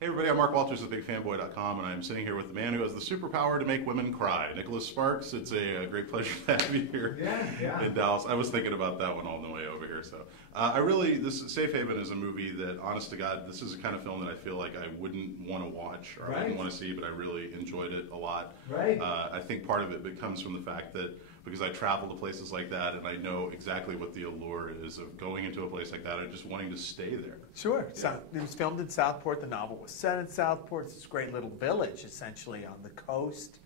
Hey everybody, I'm Mark Walters of bigfanboy.com, and I'm sitting here with the man who has the superpower to make women cry, Nicholas Sparks. It's a great pleasure to have you here in Dallas. I was thinking about that one all the way over here. So Safe Haven is a movie that, honest to God, this is a kind of film that I feel like I wouldn't want to watch or I wouldn't want to see, but I really enjoyed it a lot. I think part of it comes from the fact that because I travel to places like that and I know exactly what the allure is of going into a place like that and just wanting to stay there. Sure. Yeah. So it was filmed in Southport. The novel was set in Southport. It's this great little village, essentially, on the coast.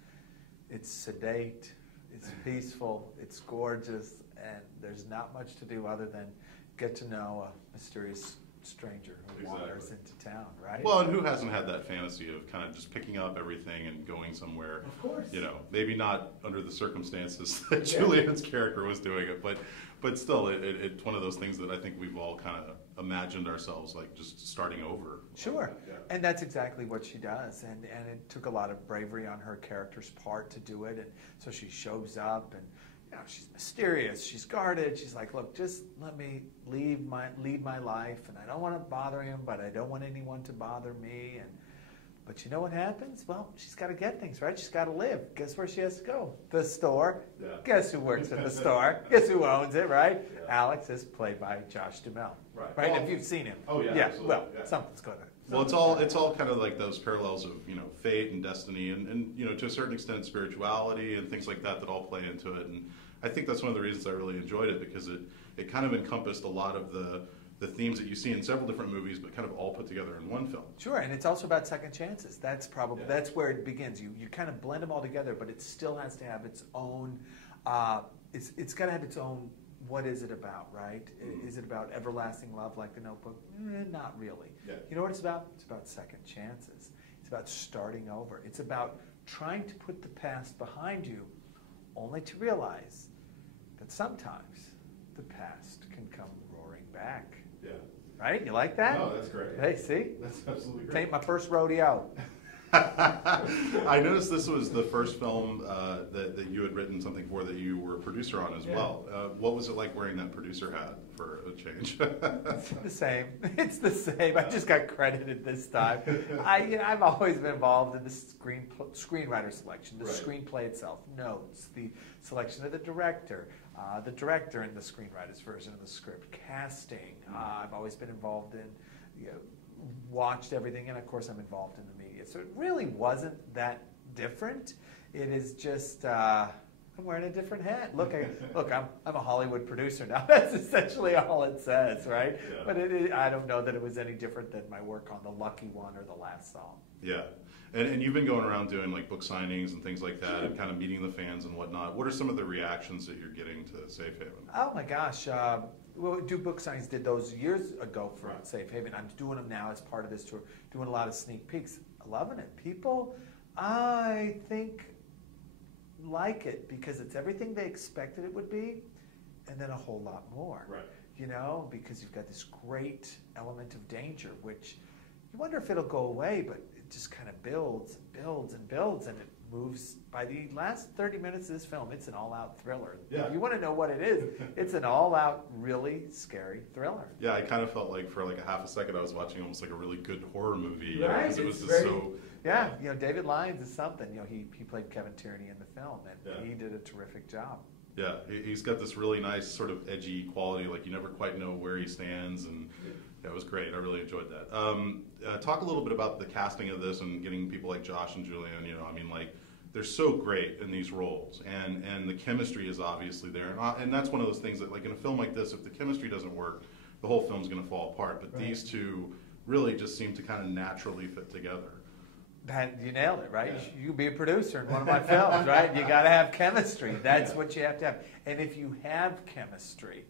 It's sedate, it's peaceful, it's gorgeous, and there's not much to do other than get to know a mysterious stranger who wanders into town, right? Well, and who hasn't had that fantasy of kind of just picking up everything and going somewhere? Of course. You know, maybe not under the circumstances that Julian's character was doing it, but still, it's one of those things that I think we've all kind of imagined ourselves like just starting over. Sure. And that's exactly what she does, and it took a lot of bravery on her character's part to do it, and so she shows up and she's mysterious, she's guarded, she's like, look, just let me lead my life, and I don't want to bother him, but I don't want anyone to bother me. But you know what happens? Well, she's got to get things, right? She's got to live. Guess where she has to go? The store. Yeah. Guess who works at the store? Guess who owns it, right? Yeah. Alex is played by Josh Duhamel. Right? Well, if you've seen him. Oh, yeah. Absolutely. Well, something's going on. Well, it's all kind of like those parallels of, fate and destiny and to a certain extent spirituality and things like that all play into it. And I think that's one of the reasons I really enjoyed it, because it kind of encompassed a lot of the themes that you see in several different movies, but kind of all put together in one film. Sure, and it's also about second chances. That's probably that's where it begins. You kind of blend them all together, but it still has to have its own. It's got to have its own. What is it about, right? Is it about everlasting love like The Notebook? Not really. Yeah. You know what it's about? It's about second chances. It's about starting over. It's about trying to put the past behind you, only to realize that sometimes the past can come roaring back. Yeah. Right? You like that? No, that's great. Hey, see? That's absolutely great. Take my first rodeo. I noticed this was the first film that you had written something for that you were a producer on as well. What was it like wearing that producer hat for a change? It's the same. It's the same. I just got credited this time. I've always been involved in the screenwriter selection, the screenplay itself, notes, the selection of the director and the screenwriter's version of the script, casting. I've always been involved in, watched everything, and of course I'm involved in the media. So it really wasn't that different. It is just I'm wearing a different hat. Look, I'm a Hollywood producer now. That's essentially all it says, right? Yeah. But I don't know that it was any different than my work on The Lucky One or The Last Song. Yeah. And you've been going around doing like book signings and things like that, and kind of meeting the fans and whatnot. What are some of the reactions that you're getting to Safe Haven? Oh my gosh. Well, do book signings, did those years ago for Safe Haven. I'm doing them now as part of this tour, doing a lot of sneak peeks. Loving it. People, I think, like it because it's everything they expected it would be, and then a whole lot more. Right. Because you've got this great element of danger, which you wonder if it'll go away, but it just kind of builds and builds, and it moves. By the last 30 minutes of this film, it's an all-out thriller. Yeah. If you want to know what it is, it's an all-out, really scary thriller. Yeah, I kind of felt like for like a half a second I was watching almost like a really good horror movie. Right. Because it was just so... Yeah, David Lyons is something. He played Kevin Tierney in the film, and he did a terrific job. Yeah, he's got this really nice sort of edgy quality, like you never quite know where he stands, and it was great. I really enjoyed that. Talk a little bit about the casting of this and getting people like Josh and Julian. They're so great in these roles, and the chemistry is obviously there, and that's one of those things that, like in a film like this, if the chemistry doesn't work, the whole film's going to fall apart. But these two really just seem to kind of naturally fit together. You nailed it, right? Yeah. You be a producer in one of my films, right? You got to have chemistry. That's what you have to have. And if you have chemistry,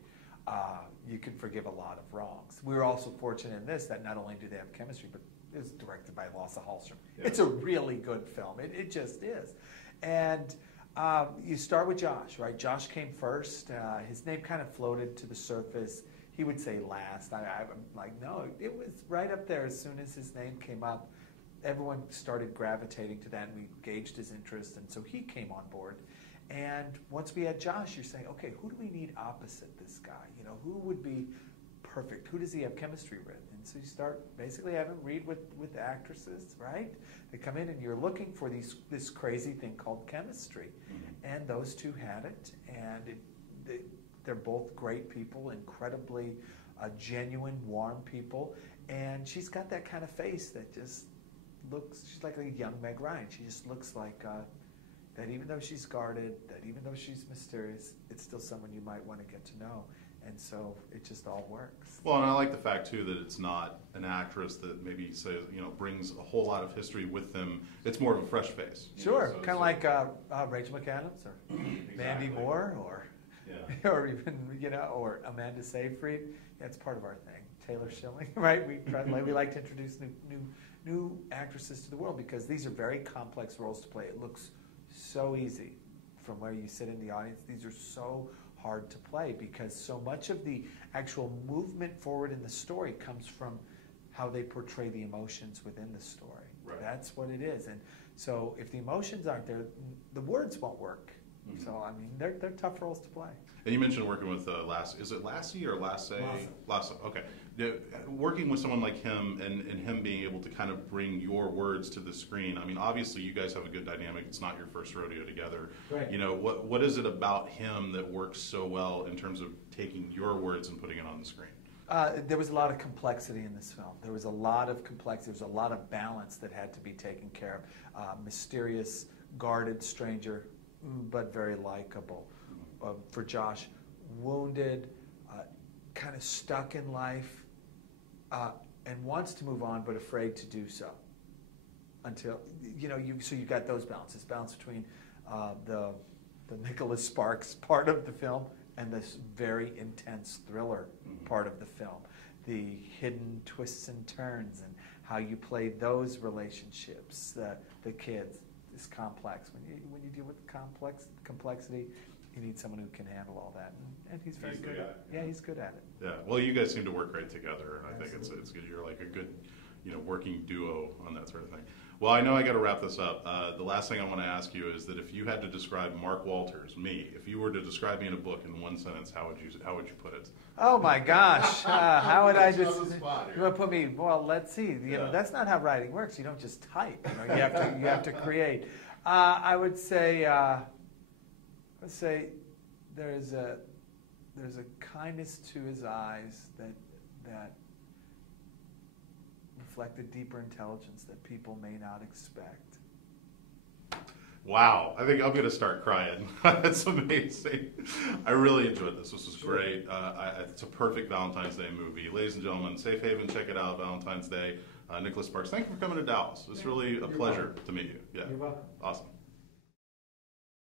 you can forgive a lot of wrongs. We were also fortunate in this that not only do they have chemistry, but it was directed by Lasse Hallström. Yeah. It's a really good film. It just is. And you start with Josh, right? Josh came first. His name kind of floated to the surface. He would say last. I'm like, no, it was right up there as soon as his name came up. Everyone started gravitating to that, and we gauged his interest, and so he came on board. And once we had Josh, you're saying, okay, who do we need opposite this guy? Who would be perfect? Who does he have chemistry with? And So you start basically having read with actresses, right? They come in and you're looking for this crazy thing called chemistry. And those two had it, and they're both great people, incredibly genuine, warm people. And she's got that kind of face that just looks, she's like a young Meg Ryan. She just looks like that even though she's guarded, that even though she's mysterious, it's still someone you might want to get to know. And so it just all works. Well, and I like the fact, too, that it's not an actress that maybe says, brings a whole lot of history with them. It's more of a fresh face. Sure, so kind of like Rachel McAdams or Mandy Moore or even, or Amanda Seyfried. That's part of our thing. Taylor Schilling, right? We like to introduce new actresses to the world because these are very complex roles to play. It looks so easy from where you sit in the audience. These are so hard to play because so much of the actual movement forward in the story comes from how they portray the emotions within the story. Right. That's what it is. And so if the emotions aren't there, the words won't work. So, I mean, they're tough roles to play. And you mentioned working with is it Lassie or Lasse? Lasse, okay. Working with someone like him and him being able to kind of bring your words to the screen, I mean, obviously you guys have a good dynamic. It's not your first rodeo together. Right. What is it about him that works so well in terms of taking your words and putting it on the screen? There was a lot of complexity in this film. There was a lot of complexity. There was a lot of balance that had to be taken care of. Mysterious, guarded stranger, but very likable. For Josh, wounded, kind of stuck in life, and wants to move on, but afraid to do so. Until so you got those balances. Balance between the Nicholas Sparks part of the film and this very intense thriller part of the film. The hidden twists and turns and how you play those relationships. The kids is complex. When you deal with complexity, you need someone who can handle all that, and he's very good at it. Yeah, he's good at it. Yeah, well, you guys seem to work great together, and I think it's good. You're like a good, working duo on that sort of thing. Well, I know I got to wrap this up. The last thing I want to ask you is that if you had to describe Mark Walters, me, if you were to describe me in a book in one sentence, how would you put it? Oh my gosh, how would I just? You want to put me? Well, let's see. That's not how writing works. You don't just type. You have to create. I would say. Let's say there's a kindness to his eyes that reflect a deeper intelligence that people may not expect. Wow, I think I'm going to start crying. That's amazing. I really enjoyed this. This was great. It's a perfect Valentine's Day movie. Ladies and gentlemen, Safe Haven, check it out, Valentine's Day. Nicholas Sparks, thank you for coming to Dallas. It's really a pleasure to meet you. Yeah. You're welcome. Awesome.